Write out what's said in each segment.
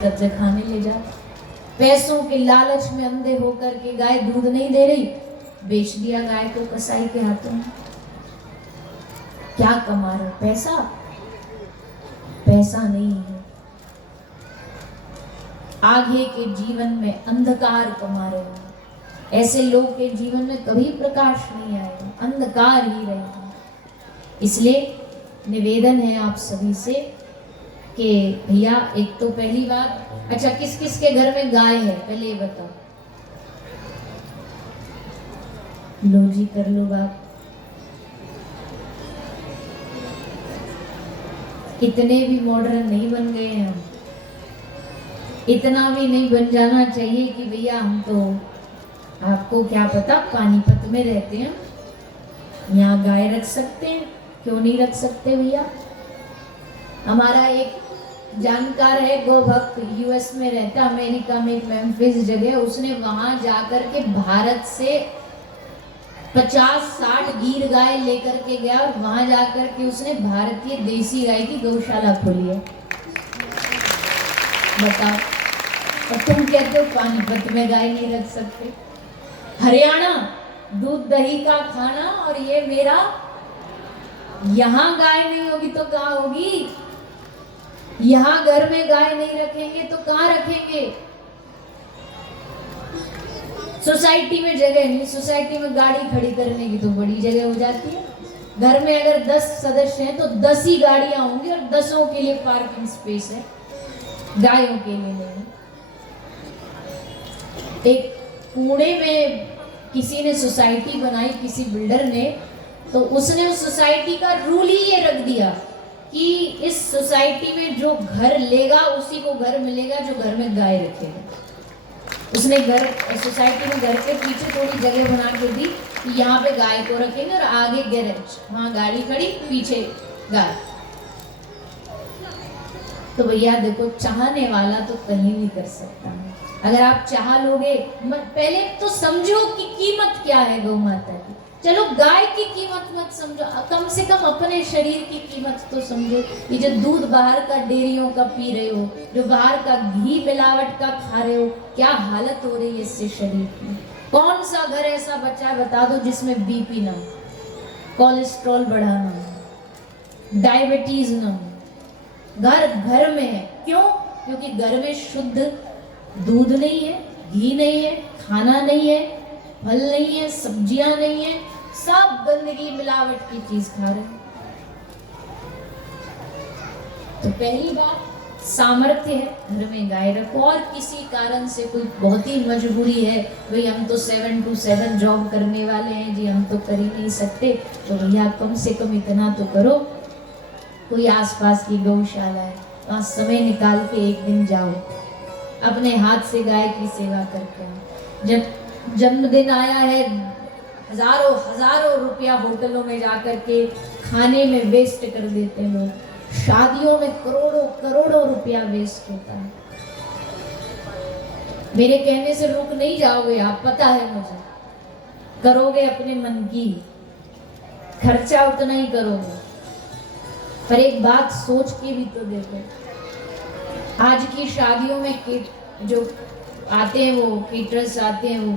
सब्जी खाने ले जा। पैसों के लालच में अंधे होकर के गाय दूध नहीं दे रही, बेच दिया गाय को कसाई के हाथों में। क्या कमा रहे? पैसा? पैसा नहीं है। आगे के जीवन में अंधकार कमा रहे हो। ऐसे लोग के जीवन में कभी प्रकाश नहीं आएगा, अंधकार ही रहेगा। इसलिए निवेदन है आप सभी से कि भैया, एक तो पहली बात, अच्छा किस किस के घर में गाय है पहले ये बताओ। लो जी, कर लो बात। इतने भी मॉडर्न नहीं बन गए हैं हम, इतना भी नहीं बन जाना चाहिए कि भैया हम तो, आपको क्या पता, पानीपत में रहते हैं, यहाँ गाय रख सकते हैं, क्यों नहीं रख सकते भैया। हमारा एक जानकार है गोभक्त, यूएस में रहता, अमेरिका में एक मेम्फिस जगह, उसने वहां जाकर के भारत से 50-60 गीर गाय लेकर के गया और वहां जाकर के उसने भारतीय देसी गाय की गौशाला खोली है। बताओ, और तुम कहते हो पानीपत में गाय नहीं रख सकते। हरियाणा दूध दही का खाना, और ये मेरा, यहां गाय नहीं होगी तो कहाँ होगी। यहां घर में गाय नहीं रखेंगे तो कहां रखेंगे। सोसाइटी में जगह नहीं, सोसाइटी में गाड़ी खड़ी करने की तो बड़ी जगह हो जाती है। घर में अगर 10 सदस्य हैं तो 10 ही गाड़ियां होंगी और 10 के लिए पार्किंग स्पेस है, गायों के लिए नहीं। एक पुणे में किसी ने सोसाइटी बनाई, किसी बिल्डर ने, तो उसने उस सोसाइटी का रूल ही ये रख दिया कि इस सोसाइटी में जो घर लेगा उसी को घर मिलेगा जो घर में गाय रखेगा। उसने घर, सोसाइटी में घर के पीछे थोड़ी जगह बना के दी कि यहाँ पे गाय को रखेंगे और आगे गैरेज, वहाँ गाड़ी खड़ी, पीछे गाय। तो भैया देखो, चाहने वाला तो कहीं भी कर सकता है। अगर आप चाह लोगे, पहले तो समझो कि कीमत क्या है गौ माता की। चलो गाय की कीमत मत समझो, कम से कम अपने शरीर की कीमत तो समझो। ये जो दूध बाहर का डेयरियों का पी रहे हो, जो बाहर का घी मिलावट का खा रहे हो, क्या हालत हो रही है इससे शरीर की। कौन सा घर ऐसा बचा है बता दो जिसमें बीपी ना हो, कोलेस्ट्रॉल बढ़ाना, डायबिटीज ना हो। घर घर में है, क्यों? क्योंकि घर में शुद्ध दूध नहीं है, घी नहीं है, खाना नहीं है, फल नहीं है, सब्जियां नहीं है, सब गंदगी मिलावट की चीज खा रहे हैं। तो पहली बात, सामर्थ्य है घर में गाय रखो। और किसी कारण से कोई बहुत ही मजबूरी है, भाई हम तो 7 to 7 जॉब करने वाले हैं जी, हम तो कर ही नहीं सकते, तो भैया कम से कम इतना तो करो, कोई आसपास की गौशाला है, वहां समय निकाल के एक दिन जाओ, अपने हाथ से गाय की सेवा करके। जब जन्मदिन आया है, हजारों हजारों रुपया होटलों में जाकर के खाने में वेस्ट कर देते हैं लोग। शादियों में करोड़ों करोड़ों रुपया वेस्ट होता है। मेरे कहने से रुक नहीं जाओगे आप, पता है मुझे, करोगे अपने मन की, खर्चा उतना ही करोगे। पर एक बात सोच के भी तो देखो, आज की शादियों में जो आते हैं, वो केटरर्स आते हैं, वो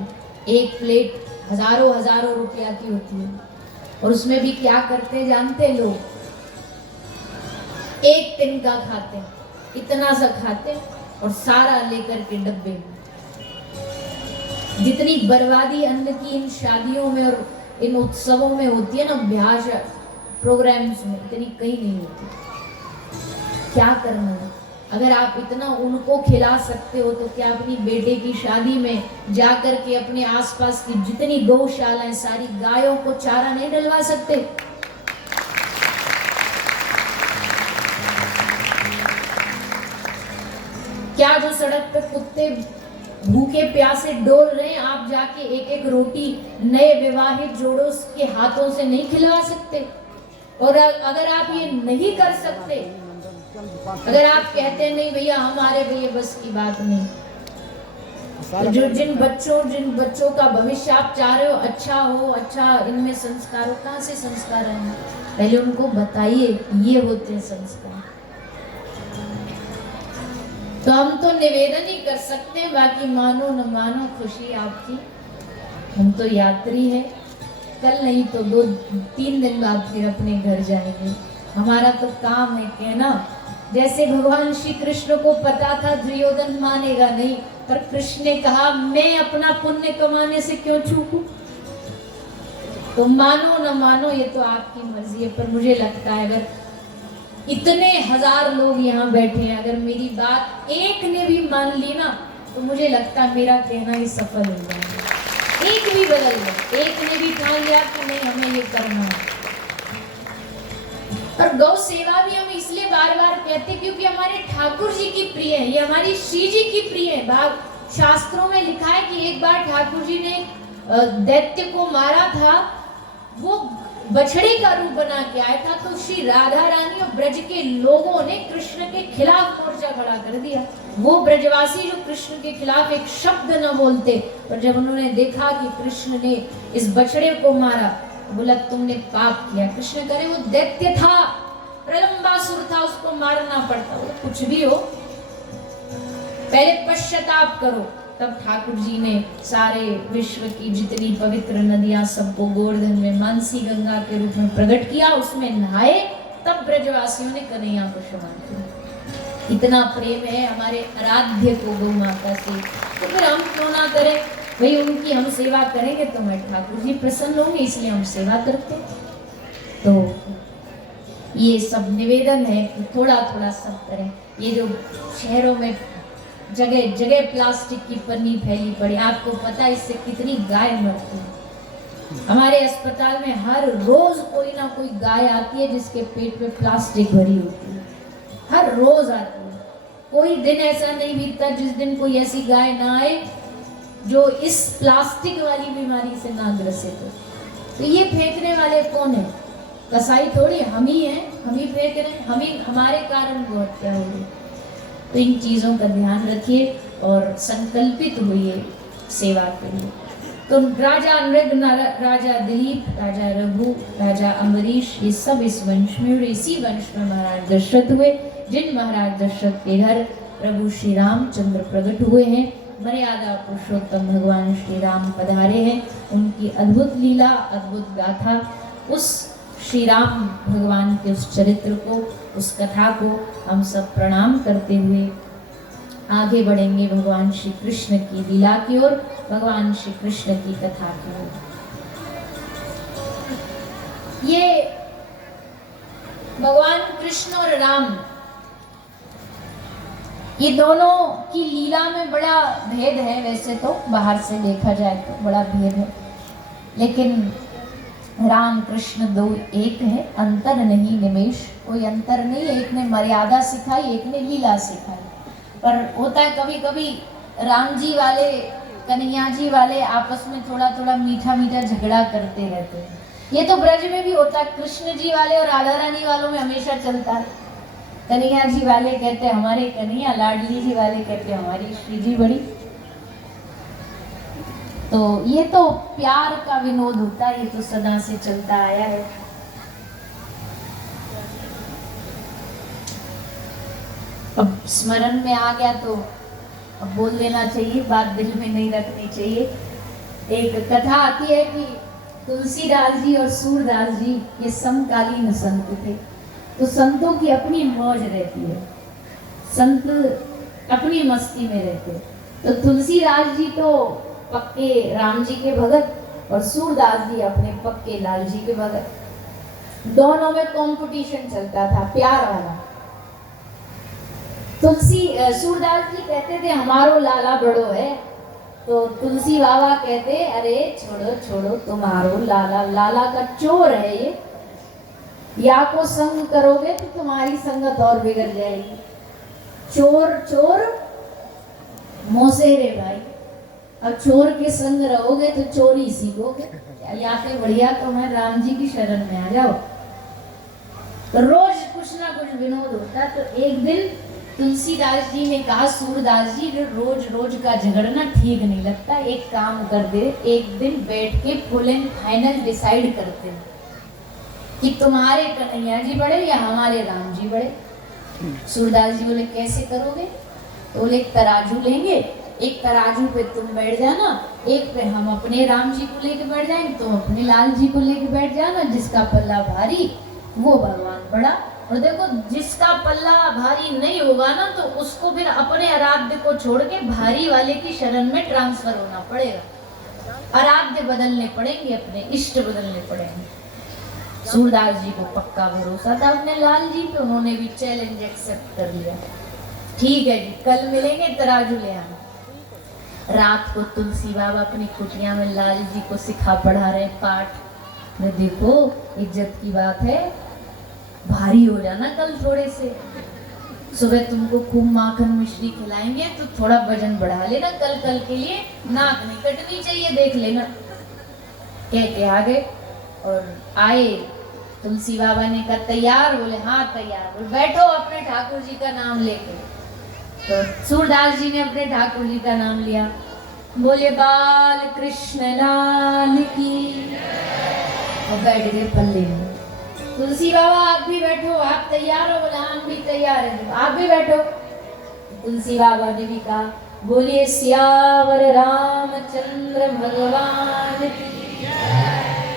एक प्लेट हजारों हजारों रुपया की होती है, और उसमें भी क्या करते हैं जानते हैं लोग, एक दिन का खाते हैं, इतना सा खाते हैं और सारा लेकर के डब्बे में। जितनी बर्बादी अन्न की इन शादियों में और इन उत्सवों में होती है ना, ब्याह प्रोग्राम्स में, इतनी कहीं नहीं होती। क्या करना है? अगर आप इतना उनको खिला सकते हो तो क्या अपनी बेटे की शादी में जाकर के अपने आसपास की जितनी गौशालाएं, सारी गायों को चारा नहीं डलवा सकते? क्या जो सड़क पे कुत्ते भूखे प्यासे डोल रहे हैं, आप जाके एक एक रोटी नए विवाहित जोड़ों के हाथों से नहीं खिलवा सकते? और अगर आप ये नहीं कर सकते, अगर आप कहते हैं नहीं भैया हमारे भैया बस की बात नहीं, तो जिन बच्चों का भविष्य आप चाह रहे हो अच्छा हो, अच्छा इनमें संस्कार हो, कहाँ से संस्कार आएंगे? पहले उनको बताइए ये होते हैं संस्कार। तो हम तो निवेदन ही कर सकते हैं, बाकी मानो न मानो खुशी आपकी। हम तो यात्री है, कल नहीं तो 2-3 दिन बाद फिर अपने घर जाएंगे। हमारा तो काम है कहना। जैसे भगवान श्री कृष्ण को पता था दुर्योधन मानेगा नहीं, पर कृष्ण ने कहा मैं अपना पुण्य कमाने से क्यों चूकूं। तो मानो न मानो ये तो आपकी मर्जी है, पर मुझे लगता है अगर इतने हजार लोग यहाँ बैठे हैं, अगर मेरी बात एक ने भी मान ली ना, तो मुझे लगता है मेरा कहना ही सफल हो जाएगा। एक भी बदल गया, एक ने भी ठान लिया कि नहीं हमें ये करना है। और गौ सेवा भी हम इसलिए बार बार कहते क्योंकि हमारे ठाकुर जी की प्रिय है, ये हमारी श्री जी की प्रिय है। भाग शास्त्रों में लिखा है कि एक बार ठाकुर जी ने दैत्य को मारा था, वो बछड़े का रूप बना के आया था, तो श्री राधा रानी और ब्रज के लोगों ने कृष्ण के खिलाफ मोर्चा खड़ा कर दिया। वो ब्रजवासी जो कृष्ण के खिलाफ एक शब्द न बोलते, पर जब उन्होंने देखा कि कृष्ण ने इस बछड़े को मारा, बोला तुमने पाप किया। कृष्ण करे वो दैत्य था, प्रलंबासुर था, उसको मारना पड़ता। वो कुछ भी हो, पहले पश्चाताप करो। तब ठाकुर जी ने सारे विश्व की जितनी पवित्र नदियां सबको गोवर्धन में मानसी गंगा के रूप में प्रकट किया, उसमें नहाए। तब ब्रजवासियों ने कन्हैया को क्षमा किया। इतना प्रेम है हमारे आराध्य को गौ माता से, तो फिर हम क्यों ना करें भाई। उनकी हम सेवा करेंगे तो हमारे ठाकुर जी प्रसन्न होंगे, इसलिए हम सेवा करते। तो ये सब निवेदन है कि थोड़ा थोड़ा सब करें। ये जो शहरों में जगह जगह प्लास्टिक की पन्नी फैली पड़ी, आपको पता है इससे कितनी गाय मरती है। हमारे अस्पताल में हर रोज कोई ना कोई गाय आती है जिसके पेट में प्लास्टिक भरी होती है, हर रोज आती है। कोई दिन ऐसा नहीं बीतता जिस दिन कोई ऐसी गाय ना आए जो इस प्लास्टिक वाली बीमारी से ना ग्रसित हो। तो ये फेंकने वाले कौन है? कसाई थोड़ी, हम ही हैं, हम ही फेंक रहे हैं, हम ही, हमारे कारण वो हत्या हो रही। तो इन चीज़ों का ध्यान रखिए और संकल्पित हुए सेवा के लिए। तो राजा नृग, राजा दिलीप, राजा रघु, राजा अम्बरीश, ये सब इस वंश में, और इसी वंश में महाराज दशरथ हुए। जिन महाराज दशरथ के घर प्रभु श्री रामचंद्र प्रकट हुए हैं, मर्यादा पुरुषोत्तम भगवान श्री राम पधारे हैं, उनकी अद्भुत लीला, अद्भुत गाथा, उस श्री राम भगवान के उस चरित्र को, उस कथा को हम सब प्रणाम करते हुए आगे बढ़ेंगे भगवान श्री कृष्ण की लीला की ओर, भगवान श्री कृष्ण की कथा की ओर। ये भगवान कृष्ण और राम, ये दोनों की लीला में बड़ा भेद है। वैसे तो बाहर से देखा जाए तो बड़ा भेद है, लेकिन राम कृष्ण दो एक है, अंतर नहीं निमेश, कोई अंतर नहीं। एक ने मर्यादा सिखाई, एक ने लीला सिखाई। पर होता है कभी कभी राम जी वाले, कन्हैया जी वाले आपस में थोड़ा थोड़ा मीठा मीठा झगड़ा करते रहते हैं। ये तो ब्रज में भी होता है, कृष्ण जी वाले और राधा रानी वालों में हमेशा चलता है। कन्हैया जी वाले कहते हैं हमारे कन्हैया, लाडली जी वाले कहते हैं हमारी श्री जी बड़ी। तो ये तो प्यार का विनोद होता है, ये तो सदा से चलता आया है। अब स्मरण में आ गया तो अब बोल देना चाहिए, बात दिल में नहीं रखनी चाहिए। एक कथा आती है कि तुलसीदास जी और सूरदास जी ये समकालीन संत थे। तो संतों की अपनी मौज रहती है, संत अपनी मस्ती में रहते। तो तुलसीदास जी तो पक्के राम जी के भगत और सूरदास जी अपने पक्के लाल जी के भगत। दोनों में कंपटीशन चलता था, प्यार वाला। सूरदास जी कहते थे हमारो लाला बड़ो है, तो तुलसी बाबा कहते अरे छोड़ो छोड़ो तुम्हारो लाला, लाला का चोर है ये, या को संग करोगे तो तुम्हारी संगत और बिगड़ जाएगी। चोर चोर मोसेरे भाई, अब चोर के संग रहोगे तो चोरी सीखोगे, या फिर बढ़िया तो मैं राम जी की शरण में आ जाओ। तो रोज कुछ ना कुछ विनोद होता। तो एक दिन तुलसीदास जी ने कहा सूरदास जी रोज रोज का झगड़ना ठीक नहीं लगता, एक काम कर दे, एक दिन बैठ के फुल एंड फाइनल डिसाइड करते हैं कि तुम्हारे कन्हैया जी बड़े या हमारे राम जी बड़े। सूरदास जी बोले कैसे करोगे? तो बोले एक तराजू लेंगे, एक तराजू पे तुम बैठ जाना, एक पे हम अपने राम जी को लेके बैठ जाएंगे, तुम अपने लाल जी को लेके बैठ जाना, जिसका पल्ला भारी वो भगवान बड़ा। और देखो जिसका पल्ला भारी नहीं होगा ना तो उसको फिर अपने आराध्य को छोड़ के भारी वाले की शरण में ट्रांसफर होना पड़ेगा, आराध्य बदलने पड़ेंगे, अपने इष्ट बदलने पड़ेंगे। सूरदास जी को पक्का भरोसा था अपने लाल जी पे, उन्होंने भी चैलेंज एक्सेप्ट कर लिया। ठीक है जी, कल मिलेंगे, तराजू ले आना। रात को तुलसी बाबा अपनी कुटिया में लाल जी को सिखा पढ़ा रहे पाठ में, देखो इज्जत की बात है, भारी हो जाना कल थोड़े से, सुबह तुमको खूब माखन मिश्री खिलाएंगे तो थोड़ा वजन बढ़ा लेना, कल के लिए नाक नहीं कटनी चाहिए, देख लेना। कह के आ गए और आए, तुलसी बाबा ने कहा तैयार? बोले हाँ तैयार। बोले बैठो अपने ठाकुर जी का नाम लेके। तो सूरदास जी ने अपने ठाकुर जी का नाम लिया, बोले बाल कृष्ण लाल की, और बैठ गए पल्ले में। तुलसी बाबा आप भी बैठो, आप तैयार हो? बोले हम भी तैयार हैं, आप भी बैठो। तुलसी बाबा ने भी कहा बोलिए सियावर रामचंद्र भगवान की,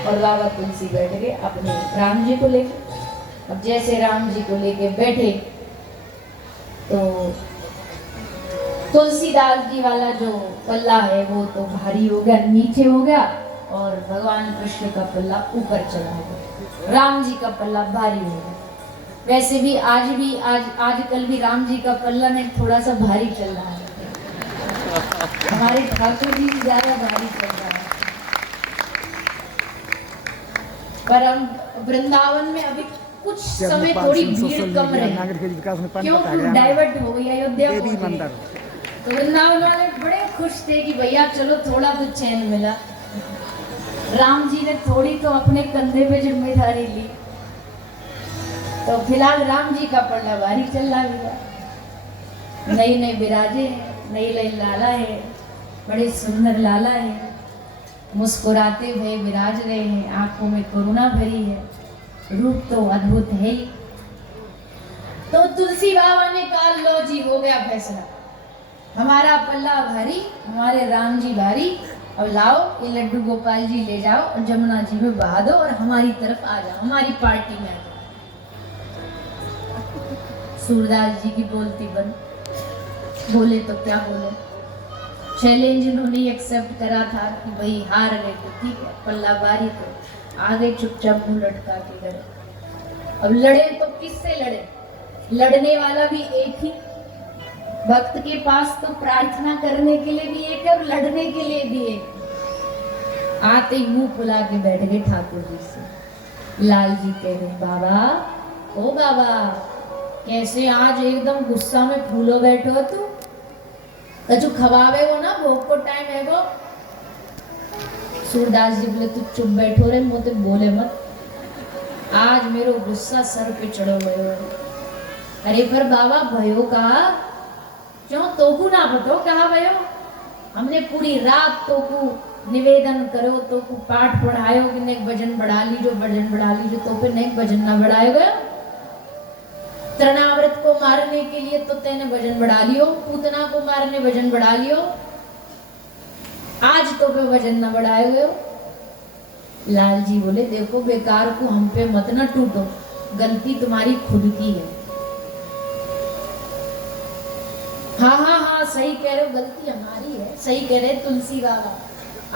और बाबा तुलसी बैठ गए अपने राम जी को लेके। अब जैसे राम जी को लेके बैठे तो तुलसीदास जी वाला जो पल्ला है वो तो भारी हो गया, नीचे हो गया, और भगवान कृष्ण का पल्ला ऊपर चला गया, राम जी का पल्ला भारी हो गया। वैसे भी आजकल भी राम जी का पल्ला नहीं थोड़ा सा भारी चल रहा है, हमारे ठाकुर जी ज्यादा भारी चल रहा है। पर हम वृंदावन में अभी कुछ समय थोड़ी भीड़ कम रही, क्यों डाइवर्ट हो गई अयोध्या। तो वृंदावन वाले बड़े खुश थे कि भैया चलो थोड़ा तो चैन मिला। राम जी ने थोड़ी तो अपने कंधे पे जिम्मेदारी ली, तो फिलहाल राम जी का पल्ला भारी चल रहा है। नई नई विराजे हैं, नई नई लाला है, बड़े सुंदर लाला है, मुस्कुराते हुए विराज रहे हैं, आंखों में करुणा भरी है, रूप तो अद्भुत है ही। तो तुलसी बाबा ने कहा लो जी हो गया फैसला, हमारा पल्ला भारी, हमारे राम जी भारी, अब लाओ ये लड्डू गोपाल जी ले जाओ और जमुना जी में बहा दो और हमारी तरफ आ जाओ, हमारी पार्टी में आ जाओ। सूरदास जी की बोलती बंद, बोले तो क्या बोले, चैलेंज इन्होंने एक्सेप्ट करा था कि भाई हार गए तो ठीक है, पल्ला भारी तो आगे चुपचाप मुंह लटका के गए। अब लड़े तो किससे लड़े, लड़ने वाला भी एक ही, भक्त के पास तो प्रार्थना करने के लिए भी एक है और लड़ने के लिए भी एक। आते ही मुंह फुला के बैठ गए ठाकुर जी से। लाल जी कह रहे बाबा, ओ बाबा कैसे आज एकदम गुस्सा में फूलो बैठो तू, कछु खवावे हो ना, भोग को टाइम है वो। सूरदास जी बोले तू चुप बैठो रे, मुझे बोले मत, आज मेरे गुस्सा सर पे चढ़ो गयो। अरे पर बाबा भयो कहा क्यों, तोकू ना बतो कहा भयो, हमने पूरी रात तोकू निवेदन करो, तोकू पाठ पढ़ायो कि नेक भजन बढ़ा लीजो, भजन बढ़ा लीजो, तो पे नेक भजन ना बढ़ाए गयो। तृणाव्रत को मारने के लिए तो तेने भजन बढ़ा लियो, पूतना को मारने भजन बढ़ा लियो, आज तो पे भजन ना बढ़ाए गयो। लाल जी बोले देखो बेकार को हम पे मत ना टूटो, गलती तुम्हारी खुद की है। हाँ हाँ हाँ सही कह रहे हो, गलती हमारी है, सही कह रहे तुलसी बाबा,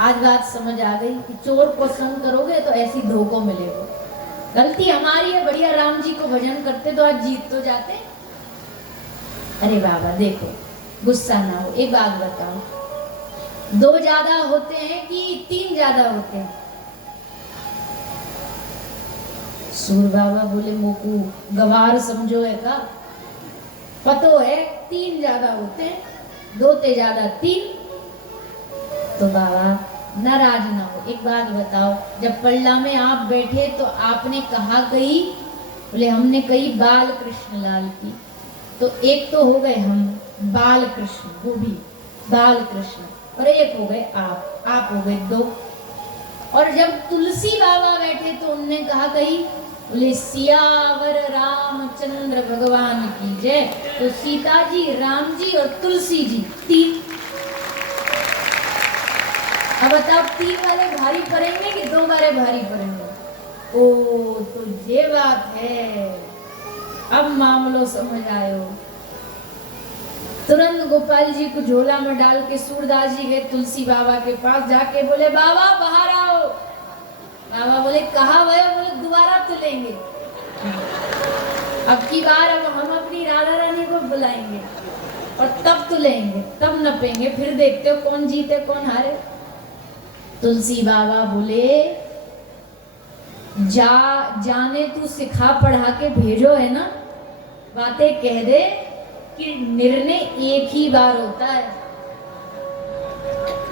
आज बात समझ आ गई कि चोर को संग करोगे तो ऐसी धोखो मिलेगा, गलती हमारी है, बढ़िया राम जी को भजन करते तो आज जीत तो जाते। अरे बाबा देखो गुस्सा ना हो, एक बात बताओ, दो ज्यादा होते हैं कि तीन ज्यादा होते हैं? सूर बाबा बोले मोकू गवार समझो है का, पतो है तीन ज्यादा होते हैं, दो ते ज्यादा तीन। तो बाबा नाराज ना हो, एक बात बताओ, जब पल्ला में आप बैठे तो आपने कहा कही, बोले हमने कही बाल कृष्ण लाल की, तो एक तो हो गए हम बाल कृष्ण, वो भी बाल कृष्ण, और एक हो गए आप हो गए दो। और जब तुलसी बाबा बैठे तो उनने कहा कही बोले सियावर रामचंद्र भगवान की जय। तो सीता जी, राम जी और तुलसी जी, तीन। अब बताओ, तीन वाले भारी पड़ेंगे कि दो वाले भारी पड़ेंगे? ओ, तो ये बात है। अब मामलो समझ आयो। तुरंत गोपाल जी को झोला में डाल के सूरदास जी गए तुलसी बाबा के पास, जाके बोले बाबा बाहर आओ। बाबा बोले कहाँ गए? बोले दोबारा तो लेंगे, अब की बार अब हम अपनी राधा रानी को बुलाएंगे और तब तो लेंगे, तब नपेंगे, फिर देखते हो कौन जीते कौन हारे। तुलसी बाबा बोले जाने तू सिखा पढ़ा के भेजो है ना, बातें कह दे कि निर्णय एक ही बार होता है।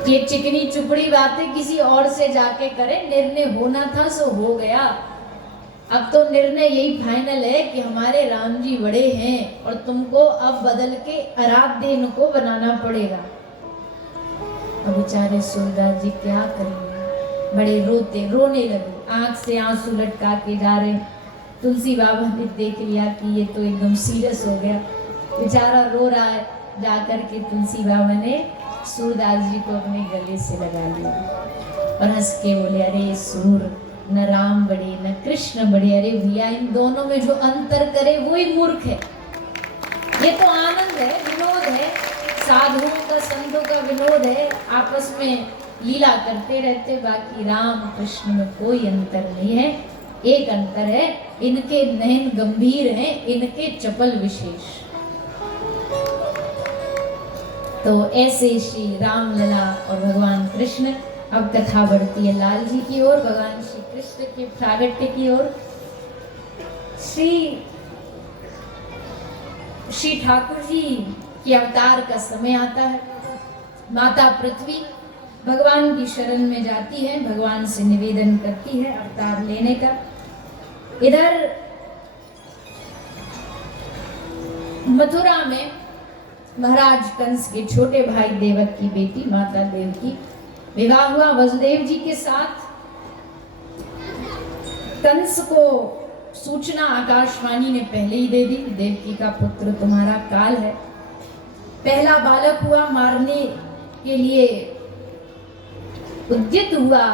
ये चिकनी चुपड़ी बातें किसी और से जाके करे, निर्णय होना था सो हो गया। अब तो निर्णय यही फाइनल है कि हमारे राम जी बड़े हैं और तुमको अब बदल के आराध्य इनको बनाना पड़ेगा। अब बेचारे सूरदास जी क्या करेंगे, बड़े रोने लगे, आंख से आंसू लटका के जा रहे। तुलसी बाबा ने देख लिया कि ये तो एकदम सीरियस हो गया, बेचारा रो रहा है। जाकर के तुलसी बाबा ने सूरदास जी को अपने गले से लगा लिया और हंस के बोले अरे सूर, न राम बड़े न कृष्ण बड़े, अरे भैया इन दोनों में जो अंतर करे वो ही मूर्ख है। ये तो आनंद है, विनोद है, साधुओं का संतों का विनोद है, आपस में लीला करते रहते, बाकी राम कृष्ण में कोई अंतर नहीं है। एक अंतर है, इनके नयन गंभीर हैं, इनके चपल विशेष। तो ऐसे श्री राम लला और भगवान कृष्ण। अब कथा बढ़ती है लाल जी की ओर, भगवान श्री कृष्ण के प्रागट्य की ओर। श्री ठाकुर जी के अवतार का समय आता है। माता पृथ्वी भगवान की शरण में जाती है, भगवान से निवेदन करती है अवतार लेने का। इधर मथुरा में महाराज कंस के छोटे भाई देवक की बेटी माता देवकी विवाह हुआ वसुदेव जी के साथ। कंस को सूचना आकाशवाणी ने पहले ही दे दी, देवकी का पुत्र तुम्हारा काल है। पहला बालक हुआ, मारने के लिए उद्यत हुआ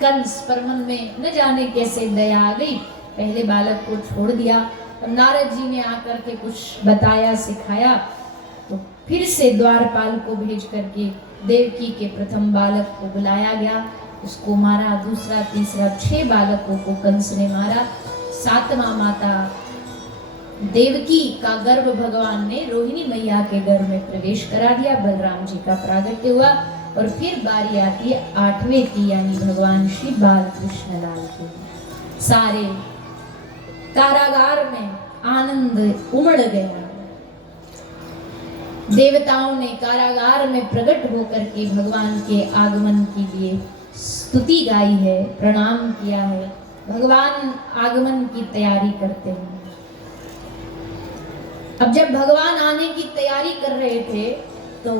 कंस, पर मन में न जाने कैसे दया आ गई, पहले बालक को छोड़ दिया। तब नारद जी ने आकर के कुछ बताया सिखाया, तो फिर से द्वारपाल को भेज करके देवकी के प्रथम बालक को बुलाया गया, उसको मारा। दूसरा तीसरा 6 बालकों को कंस ने मारा। 7वां माता देवकी का गर्भ भगवान ने रोहिणी मैया के गर्भ में प्रवेश करा दिया, बलराम जी का प्रागट्य हुआ। और फिर बारी आती है 8वें की, यानी भगवान श्री बाल कृष्ण लाल की। सारे कारागार में आनंद उमड़ गया। देवताओं ने कारागार में प्रकट होकर के भगवान के आगमन के लिए स्तुति गाई है, प्रणाम किया है। भगवान आगमन की तैयारी करते हैं। अब जब भगवान आने की तैयारी कर रहे थे तो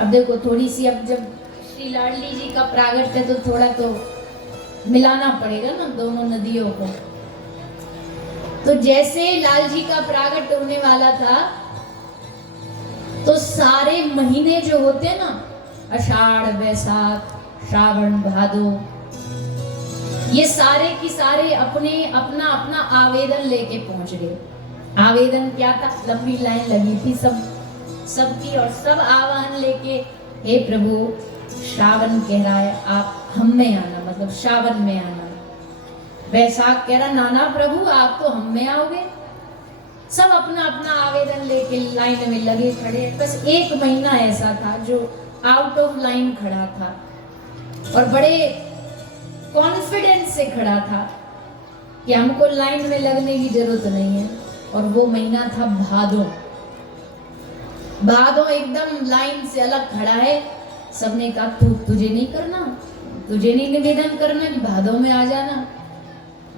अब देखो थोड़ी सी, अब जब श्री लाडली जी का प्रागट्य है तो थोड़ा तो मिलाना पड़ेगा ना दोनों नदियों को। तो जैसे लाल जी का प्रागट्य होने वाला था तो सारे महीने जो होते ना, आषाढ़ वैशाख श्रावण भादो, ये सारे की सारे अपने अपना अपना आवेदन लेके पहुंच गए। आवेदन क्या था? लंबी लाइन लगी थी सबकी, और सब आवाहन लेके, हे प्रभु श्रावण कह रहा है आप हम में आना, मतलब श्रावण में आना। वैशाख कह रहा नाना प्रभु आप तो हम में आओगे। सब अपना अपना आवेदन लेके लाइन में लगे खड़े। बस 1 महीना ऐसा था जो आउट ऑफ लाइन खड़ा था और बड़े कॉन्फिडेंस से खड़ा था कि हमको लाइन में लगने की जरूरत नहीं है। और वो महीना था भादो। भादो एकदम लाइन से अलग खड़ा है। सबने कहा तुझे नहीं करना, तुझे नहीं निवेदन करना कि भादो में आ जाना।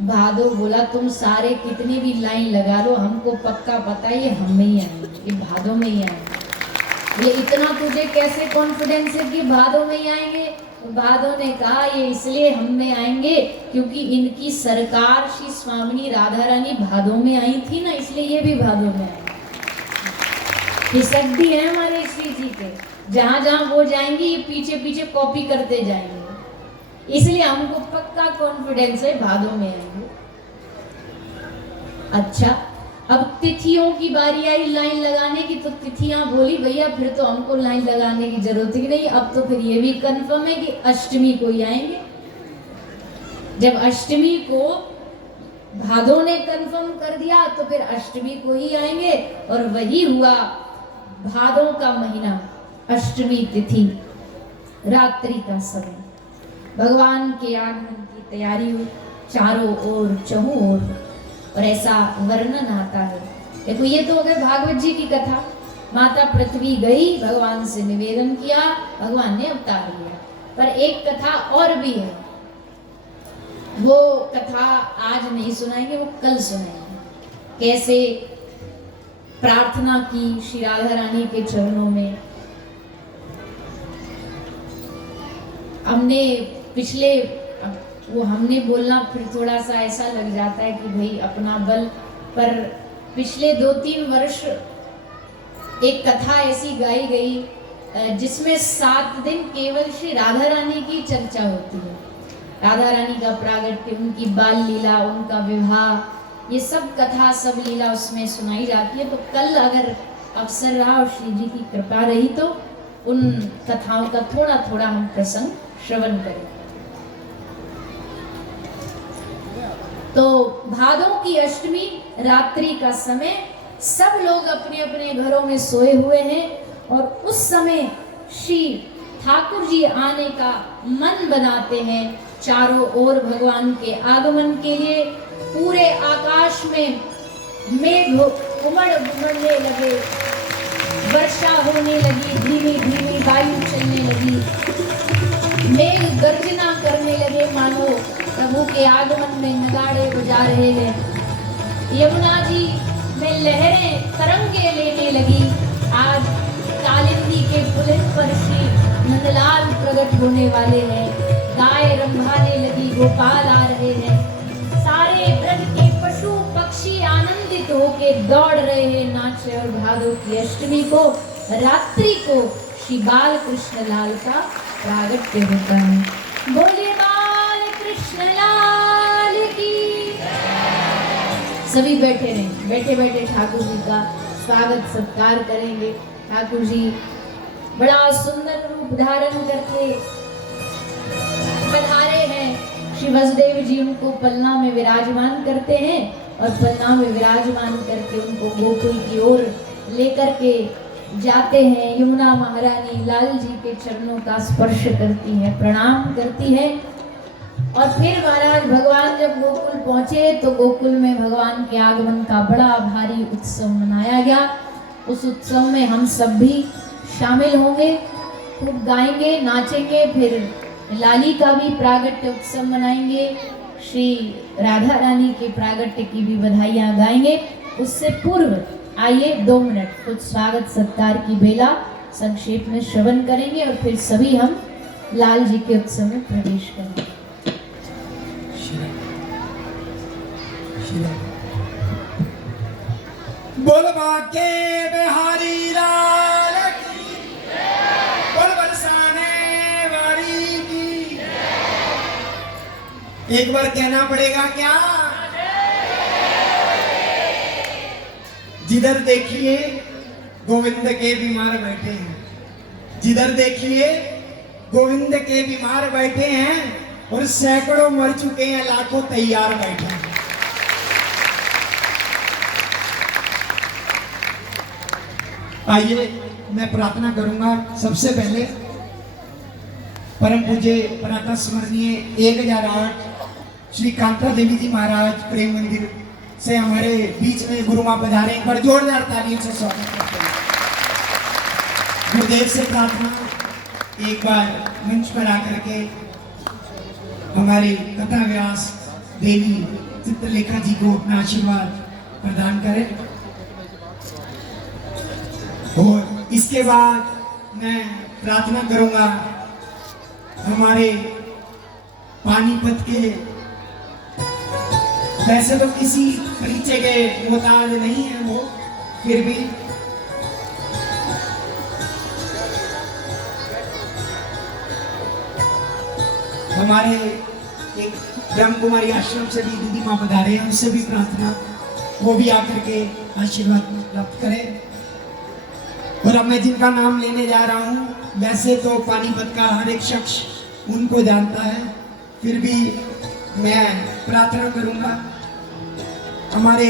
भादो बोला तुम सारे कितनी भी लाइन लगा लो, हमको पक्का पता है ये हम में ही आएंगे, ये भादो में ही आएंगे। ये इतना तुझे कैसे कॉन्फिडेंस है कि भादों में ही आएंगे? तो भादों ने कहा ये इसलिए हम में आएंगे क्योंकि इनकी सरकार श्री स्वामिनी राधा रानी भादों में आई थी ना, इसलिए ये भी भादों में आएंगे। ये शक्ति है हमारे श्री जी के, जहां जहां वो जाएंगे ये पीछे पीछे कॉपी करते जाएंगे, इसलिए हमको पक्का कॉन्फिडेंस है भादों में आएंगे। अच्छा, अब तिथियों की बारी आई लाइन लगाने की, तो तिथियां बोली भैया फिर तो हमको लाइन लगाने की जरूरत ही नहीं, अब तो फिर ये भी कंफर्म है कि अष्टमी को ही आएंगे। जब अष्टमी को भादों ने कंफर्म कर दिया तो फिर अष्टमी को ही आएंगे, और वही हुआ भादों का महीना, अष्टमी तिथि, रात्रि का समय, भगवान के आगमन की तैयारी हुई चारों ओर चहुं ओर, और ऐसा वर्णन आता है। देखो ये तो हो गए भागवत जी की कथा। माता पृथ्वी गई, भगवान से निवेदन किया, भगवान ने अवतार लिया। पर एक कथा और भी है, वो कथा आज नहीं सुनाएंगे, वो कल सुनाएंगे। कैसे प्रार्थना की श्री राधा रानी के चरणों में। हमने पिछले, वो हमने बोलना फिर थोड़ा सा ऐसा लग जाता है कि भाई अपना बल, पर पिछले 2-3 वर्ष एक कथा ऐसी गाई गई जिसमें 7 दिन केवल श्री राधा रानी की चर्चा होती है। राधा रानी का प्रागट्य, उनकी बाल लीला, उनका विवाह, ये सब कथा सब लीला उसमें सुनाई जाती है। तो कल अगर अवसर रहा और श्री जी की कृपा रही तो उन कथाओं का थोड़ा थोड़ा हम प्रसंग श्रवण करें। तो भादों की अष्टमी रात्रि का समय, सब लोग अपने अपने घरों में सोए हुए हैं, और उस समय श्री ठाकुर जी आने का मन बनाते हैं। चारों ओर भगवान के आगमन के लिए पूरे आकाश में मेघ उमड़ने लगे, वर्षा होने लगी, धीमी धीमी वायु चलने लगी, मेघ गर्जना करने लगे, मानो प्रभु के आगमन में नगाड़े बजा रहे हैं। यमुना जी में लहरें तरंगे लेने लगी। आज कालिंदी के पुलिन पर श्री नंदलाल प्रकट होने वाले हैं। गाय रंभाने लगी, गोपाल आ रहे हैं। सारे ब्रज के पशु पक्षी आनंदित होके दौड़ रहे हैं, नाच रहे। और भादों की अष्टमी को, रात्रि को श्री बाल कृष्ण लाल का प्रागट्य होता है। बोलिए बाल कृष्ण लाल की। सभी बैठे रहें, बैठे बैठे ठाकुर जी का स्वागत सत्कार करेंगे। ठाकुर जी बड़ा सुंदर रूप धारण करके पधारे हैं। श्री वसुदेव जी उनको पलना में विराजमान करते हैं, और पलना में विराजमान करके उनको गोकुल की ओर लेकर के जाते हैं। यमुना महारानी लाल जी के चरणों का स्पर्श करती है, प्रणाम करती है। और फिर महाराज भगवान जब गोकुल पहुंचे तो गोकुल में भगवान के आगमन का बड़ा भारी उत्सव मनाया गया। उस उत्सव में हम सब भी शामिल होंगे, खूब गाएंगे, नाचेंगे, फिर लाली का भी प्रागट्य उत्सव मनाएंगे, श्री राधा रानी के प्रागट्य की भी बधाइयाँ गाएंगे। उससे पूर्व आइए 2 मिनट कुछ स्वागत सत्कार की बेला संक्षेप में श्रवण करेंगे, और फिर सभी हम लाल जी के उत्सव में प्रवेश करेंगे। बोलबा के बिहारी लाल की, बोल बरसाने वाली की। एक बार कहना पड़ेगा क्या? जिधर देखिए गोविंद के बीमार बैठे हैं, जिधर देखिए गोविंद के बीमार बैठे हैं, और सैकड़ों मर चुके हैं, लाखों तैयार बैठे हैं। आइए मैं प्रार्थना करूंगा। सबसे पहले परम पूज्य प्रातः स्मरणीय 1008 श्री कांता देवी जी महाराज प्रेम मंदिर से हमारे बीच में गुरु मां पधारे। एक बार जोरदार तालियों से स्वागत करते हैं। गुरुदेव से प्रार्थना, एक बार मंच पर आकर के हमारे कथा व्यास देवी चित्रलेखा जी को अपना आशीर्वाद प्रदान करें। और इसके बाद मैं प्रार्थना करूंगा हमारे पानीपत के, वैसे तो किसी परिचय के मोहताज नहीं है वो, फिर भी हमारे एक ब्रह्म कुमारी आश्रम से भी दीदी माँ बता रहे हैं, उनसे भी प्रार्थना वो भी आकर के आशीर्वाद प्राप्त करें। और अब मैं जिनका नाम लेने जा रहा हूँ, वैसे तो पानीपत का हर एक शख्स उनको जानता है, फिर भी मैं प्रार्थना करूंगा हमारे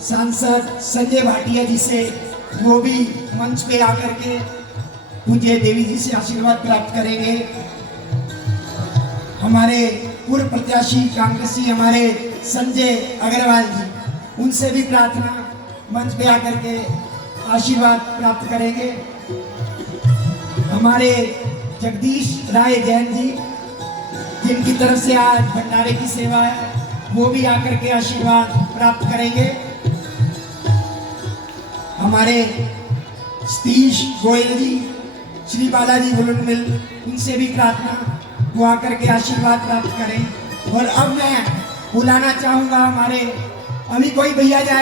सांसद संजय भाटिया जी से, वो भी मंच पे आकर के पूज्य देवी जी से आशीर्वाद प्राप्त करेंगे। हमारे पूर्व प्रत्याशी कांग्रेसी हमारे संजय अग्रवाल जी, उनसे भी प्रार्थना मंच पे आकर के आशीर्वाद प्राप्त करेंगे। हमारे जगदीश राय जैन जी, जिनकी तरफ से आज भंडारे की सेवा है, वो भी आकर के आशीर्वाद प्राप्त करेंगे। हमारे सतीश गोयल जी, श्री बालाजी बुलेट मिल, उनसे भी प्रार्थना वो आकर के आशीर्वाद प्राप्त करें। और अब मैं बुलाना चाहूंगा हमारे, अभी कोई भैया जाए